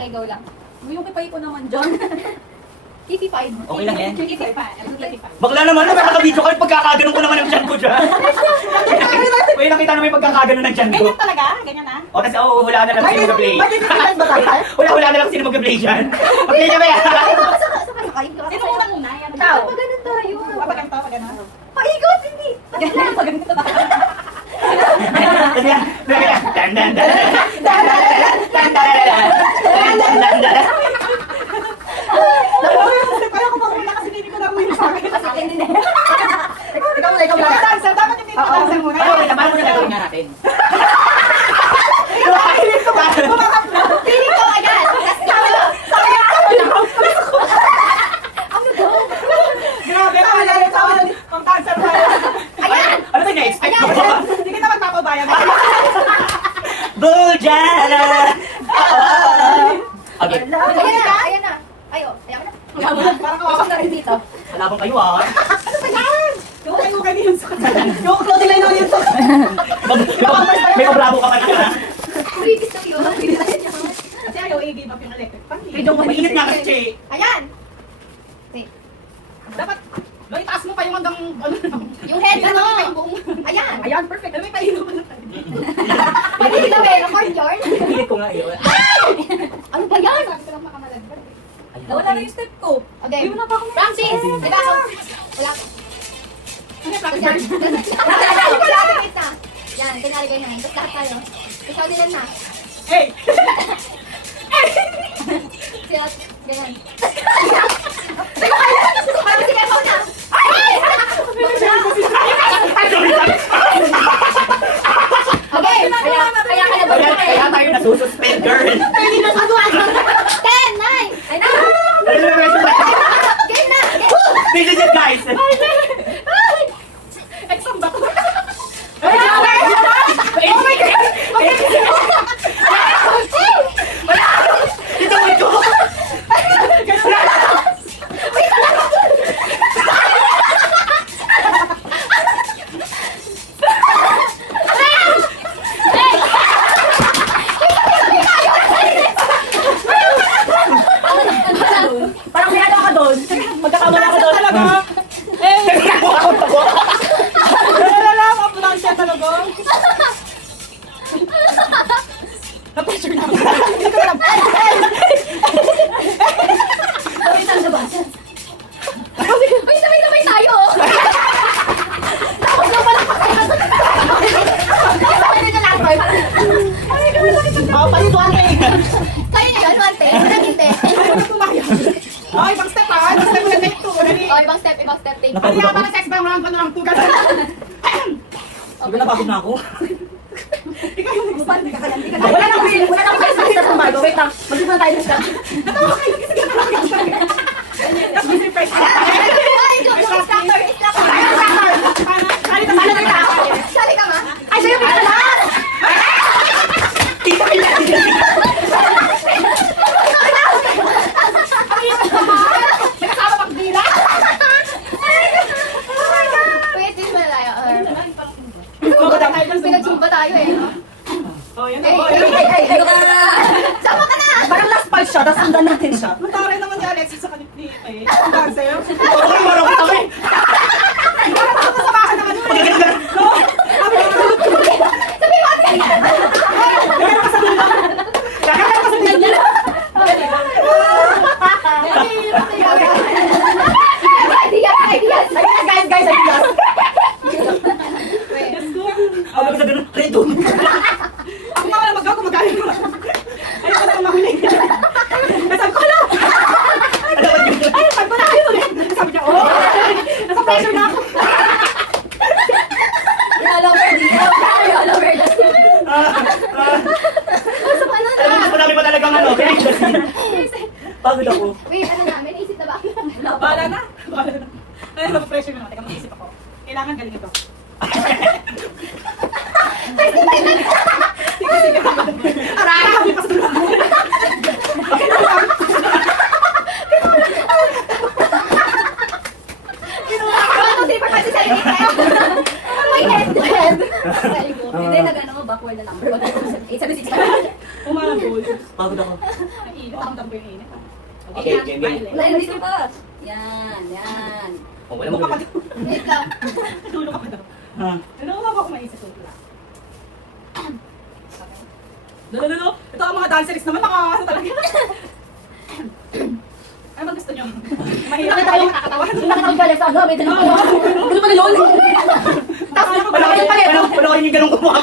Go lang. Yung kipay ko naman dyan. 55. Okay lang yan. 55. Bakla naman, nakaka-video ka, pagkakaganon ko naman ang tiyan ko dyan. Uy, nakita naman yung pagkakaganon ng tiyan ko. Ganyan talaga? Ganyan na? O, kasi hula na lang sino mag-play. Matititigan ba tayo? Hula na lang sino mag-play dyan. Mag-play na ba yan? Sino unang-una? Yan. Ikaw. Pag ganun tayo. Papaganto, pagano. Paikot, hindi. Ganun, pag ganun tayo. Kasi yan, dan dan dan dan dan dan dan dan. Kaya ko pag-una kasi hindi ko na-win sa akin. Kasi hindi na. Ikaw muna. Dancer, dapat yung dancer muna. Ay, wait, paano muna gagawin nga natin? Feeling ko agad. Grabe, pala yung tawag ng dancer pa. Ayan! Ano tayo na-expect mo? Hindi kita magpapabayan. Bujana! Okay. Ayan na, ayan na. Ayo, ayan na. Parang kawawa na rin dito. Malabang kayo ah. Ano ba yan? Yung kayo yun sa kanya. Yung Claudeline yun sa May pabrabo ka pa na. Previous to yun. Kasi ayaw i-give up yung electric fan. Mainit nga kasi, Che. Ayan. Dapat, itaas mo pa yung hanggang ano. Yung head, ano? Ayan. Ayan, perfect. Ano may painom mo na tayo? Pati kita ba yung record yarn? Pilit ko nga eh. Ano ba yan? Sabi ko lang makamalagpag. Nawala na yung step ko. Okay. Francis! Diba ako? Wala ko. Ano yung Tapos flappy yan. bird? Wait na. Yan, kunyari ganyan. Tapos lahat tayo. Ikaw din na. Hey! Siya, ganyan. Parang sige ako na. Okay, kaya ka na ba? Kaya tayo nasususpend, girl. 10, 9. Ay na. Game na. This is it, guys. Exam ba ko? Ito mo ito. Parang may ano ka doon. Magkakamala ka doon. Talaga? Lang, ambulansya talaga. Na-pressure na ako. Hindi ko alam. Uy, sabay-sabay tayo. Tapos lang pala sabay na lahat. Oh, palit one take. Kayo na yun, one take. Walang hindi. Oh, ibang step ha. Ibang step ulit take two. Dali. Oh, ibang step, take. Ano nga ba sex bang round? Ano round two? Ganun. Sabi na napagod na ako. Ikaw yung next one. Wala nang feeling. Wala nang feeling sa step ng bago. Wait lang. Mag-isip na tayo ng step. Natawa kayo. Sige na lang. Tapos may surprise. Ay, joke. Instructor. Sali ka nga. Sali ka nga. Ay, sa'yo pita lahat. Kita kaya. Nakasama pang dila. Wait, this na tayo. Ay, Pinag-zumba tayo eh. oh, yan Ay, na. ay, sama ka na. Parang last part siya, tapos sundan natin siya. Mataray naman ni Alexis sa kanip ni ang dancer. Okay, marang ko kami. Parang ako sa bahay ng ano. No? Sabi mo, okay. Ideas. Guys, ideas. Ako ba sa ganun? Redo. Ako nga wala magawa kung magaling ko. Ayoko na mahuli. Sabi ko, hala! Ay, pag mo na kayo ulit. Sabi niya, oh! Nasa pressure na ako. Alam mo namin pa talagang ano. Pagod ako. Wait, ano na? May naisip na ba? Bahala na. Bahala na. Ay, nasa pressure na. Teka, mag-isip ako. Kailangan galing ito. Sige. Aray, kami pa sa dulang. Ano, di pa kasi sa my head. Hindi, nag-ano, backward na number. 876. Umabol. Pagod ako. init. Nakandam ko yung init. Okay, game, game. Wala, dito pa. Yan, yan. Oh, wala mo Tulog ka pa gawin. daw. Wait lang. Tulog ka pa daw. Ha? Ano ba ako maisip ko lang? Lalo. Ito ang mga danceries naman, nakakasa talaga. Ano ba gusto nyo? Mahirap na tayo nakakatawa. Nakatawag ka lang sa ano, may dalawa. Gusto pa na yun. Tapos na Wala kayo pala. Wala kayo yung ganong kumuha.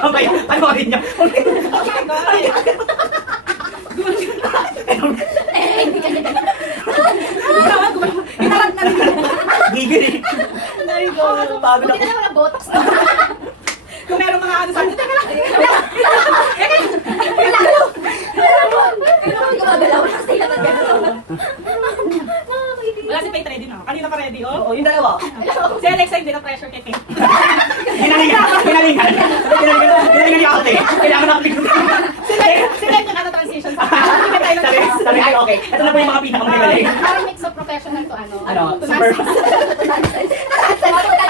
Ang kaya, ano ba niya? Inarap na rin. Gigil eh. Pagod Buti ako. na lang walang botox. Kung meron mga ano sa akin, teka lang. Pero kung gumagalaw, stay naman gano'n. Wala si Faith ready na. Kanina pa ready, oh. Oo, yung dalawa. Si Alexa hindi na pressure kay Faith. Hinalingan niya ako eh. Kailangan na ako Si Faith yung ano transition sa akin. Hindi tayo lang. Sabi ay okay. Ito na po yung mga pinakamagaling. Parang mix of professional to ano. Ano, super.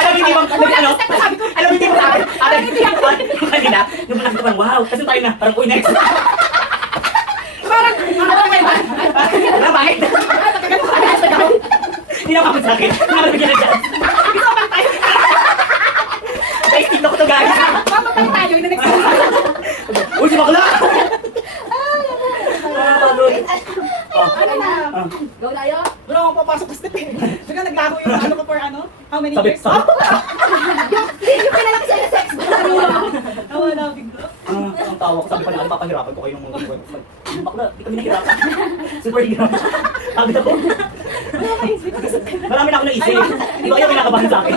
Alam hindi mo, ano, alam hindi mo sa akin. Alam hindi mo yung kanina. Yung mga parang wow. Kasi tayo na, parang uy next. Parang may ba? Wala, bakit? Hindi na kapag sa akin. Nakakabigyan na dyan. Gusto pa tayo. Guys, TikTok to guys. Papatay tayo in the next one. Uy, si bakla! Ano na? Go tayo? Wala akong papasok sa step eh. Bigla naglaho yung ano ko for ano? How many Sabi, years? sabi. Yung pinalaki siya na sex. Nawala bigla. Ang tawa ko, sabi pa niya, papahirapan ko kayo ng mga bakla, di kami nahirapan. Super hirap. Sabi ako. Marami na ako naisip. Hindi ko kayo kinakabahan sa akin.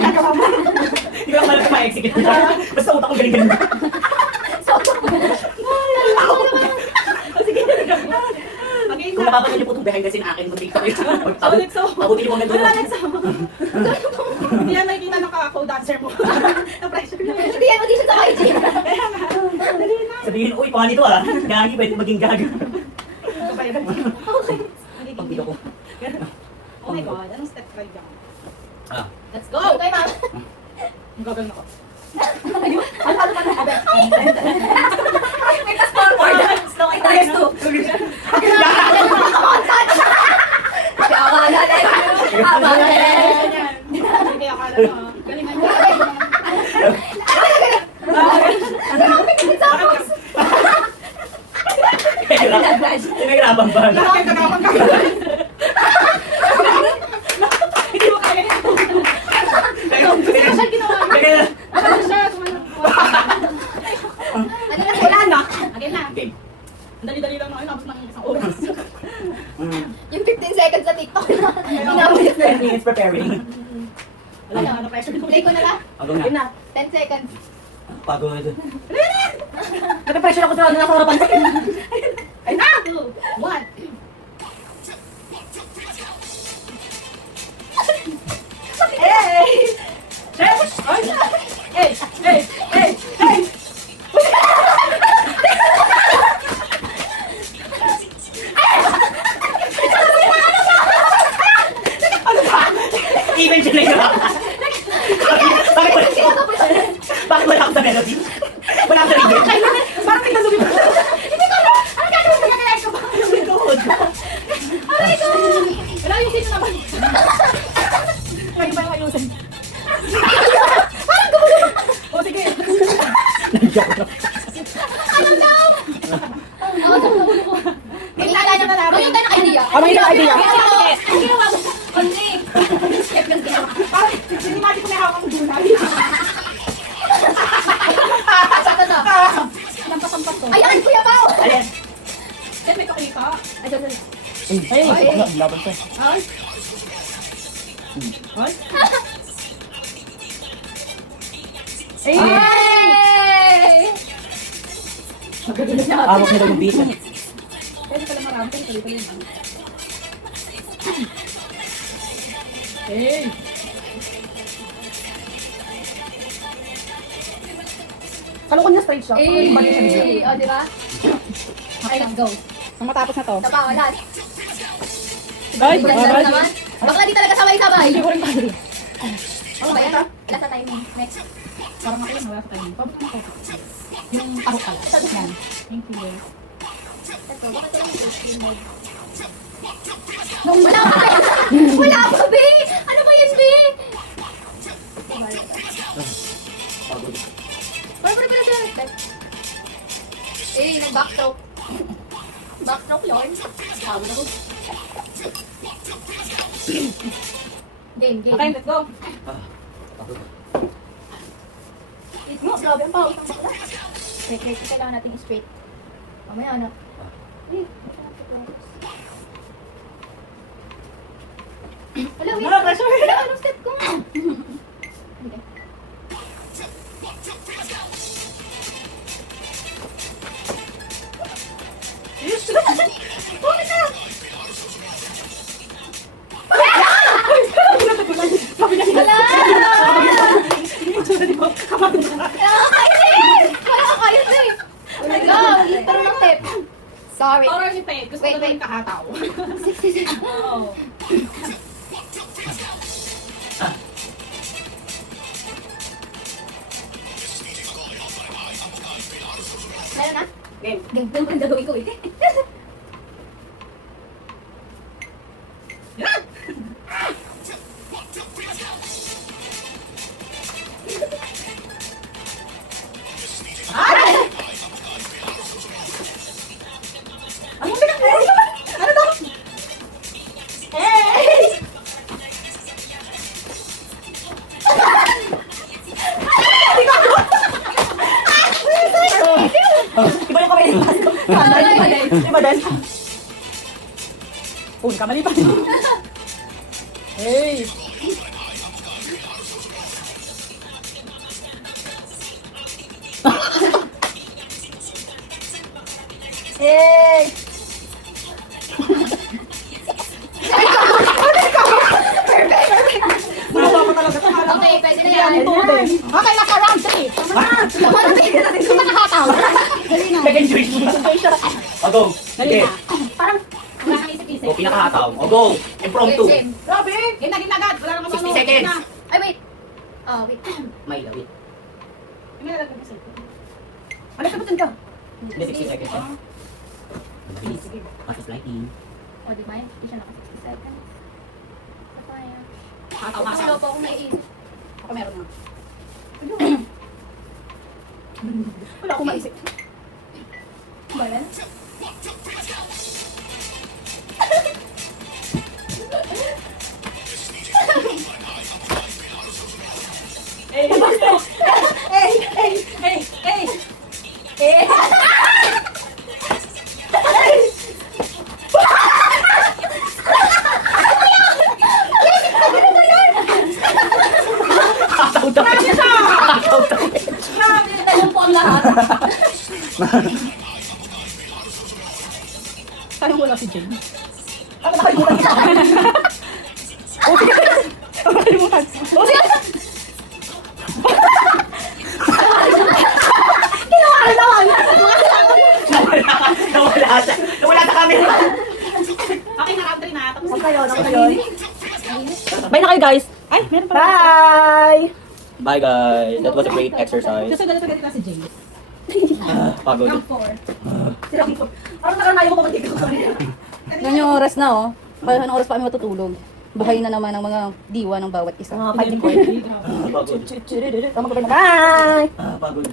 Hindi ko ako ma-execute. Basta utak ko galing-galing. Okay, Kung napapanood niyo po itong behind the scene akin, muntik ko kayo. So, let's go. Abutin niyo po hanggang Wala, dulo. let's go. Hindi yan nakikita ng kaka-co-dancer mo. Na-pressure na. Hindi yan audition sa IG. Kaya nga. Dali na. Sabihin, uy, pangan nito ah. Gagi, pwede maging gago. Okay. Pag video ko. Oh my God, anong step try yan? Ah. Let's go. Okay, ma'am. Ang gagawin ako. Ano pa na? Wait, fast forward. Slow ay tayo to. Kaya na rin. Ama na rin. Hindi akala mo. Galingan mo. Pinaghirapan ba? Lahat yung kagapang Hindi mo kaya yan. Special ginawa mo. Ano siya? Ano na? Wala na. Again na. Game. Ang dali-dali lang naman. Tapos ng isang oras. Yung 15 seconds sa TikTok na. Ginamit. 10 minutes preparing. Wala na, ano pressure. Play ko na lang. Hanggang na. 10 seconds. Pagod. Nag-pressure ako sa nasa harapan ko. Ay na! 2, 1. Hey! Hey! Hey! Hey! Hey! Hey! Even siya nahihirapan. Bakit wala ako sa melody? Wala ako sa rhythm. Parang may nalumi pa. Hindi ko alam! Ano gagawin ko? Gagawin ko ba? Aray ko! Wala yung sino naman. Ngayon pa yung ayusin. Parang gumulo! O sige. May naalala na namin. Ngayon tayo naka-idea. Ano yung idea? Ang ginawa mo. Only. Step lang ginawa. Parang sinimati ko may hawak ang gulay. Saan na? Lampas-lampas to. Ayan, Kuya Pao! Alin? Yan, may kakita. Ay, sorry. Ay, laban to. Ay. Ay. Hey! Magagalit niya. Awak nila yung beat. Pwede pala marami. Tuloy-tuloy lang. Hey! Kalukon niya straight siya. Eh, o, di ba? Okay, let's go. Nang matapos na to. Sa pawalan. Ay, Ganda na naman. Bakla di talaga sabay-sabay. Hindi ko rin pala. Ano ba yan? Wala sa timing. Next. Parang ako yun, wala sa timing. Pabot na ako. Yung ahok pala. Yan. Thank you. So, bakit ka naman extreme mode? Wala pa ba? Wala pa ba? Ano ba yan, ba? Pagod. Parang pala sila respect. Eh, nag-backstroke. Backstroke yun. Pagod ako. Game. Okay, let's go. Pagod. No, grabe ang pawis ng bakla. Wait, kailangan natin straight. Mamaya, ano? Eh, hello, wait. Wala, pressure. Hello, anong step ko? Okay. Bakit na? Sabi niya, Wala! hindi ko kapag Nakakainis! Wala kakayos na eh. Go! Pero ng step. Sorry. Power ni Ted, gusto ko Wait. na kahataw. Oo. Meron na? Game. Game pa naman gagawin ko eh. Ano ba pinag-play? Ano to? Hey! Iba yung kamay. Iba din. Oh, kamali pa. Hey! Hey! Wala pa talaga ito. Okay, pwede na Hindi yan. yan ito din. Okay, nasa round 3. Tama na, pwede na natin. Kung nakakatawa. Dali na. Second choice mo. O, go. Dali Sige. na. Parang wala kang isip-isip. O, pinakahataw. O, go. Impromptu. Game. Grabe! Game agad. Wala namang 60 seconds. Ay, wait. Oh, wait. May lawit. May nalagay ko sa ito. Ano sabutin ka? Hindi, 60 seconds. Mabilis. Fast as lightning. O, di ba? Hindi siya naka 60 seconds. Sa kaya. Hataw, Wala hataw. pa akong naiisip. Ako meron na. Wala akong maisip. Ba yan? Hey! Hey! Hey! Hey! Hey! Eh! Hataw daw. Hataw daw. Grabe, nagtanong po ang lahat. Tanong mo lang si Jane. Ano nakalimutan kita? Oh, sige. Ano nakalimutan? Oh, sige. Kinuha naman. Nawala siya. Nawala sa camera. Okay, na-round 3 na. Tapos Ako yun. Bye na kayo, guys. Ay, meron pa. Bye! Bye, guys. That was a great exercise. Kasi ganito ganito si James. Pagod. Round 4. Parang nakanayo ko kapag ikaw kanina. Yan yung oras na, oh. Kaya anong oras pa kami matutulog? Bahay na naman ang mga diwa ng bawat isa. Mga 5 Pagod. Tama ko ba? Bye! Pagod.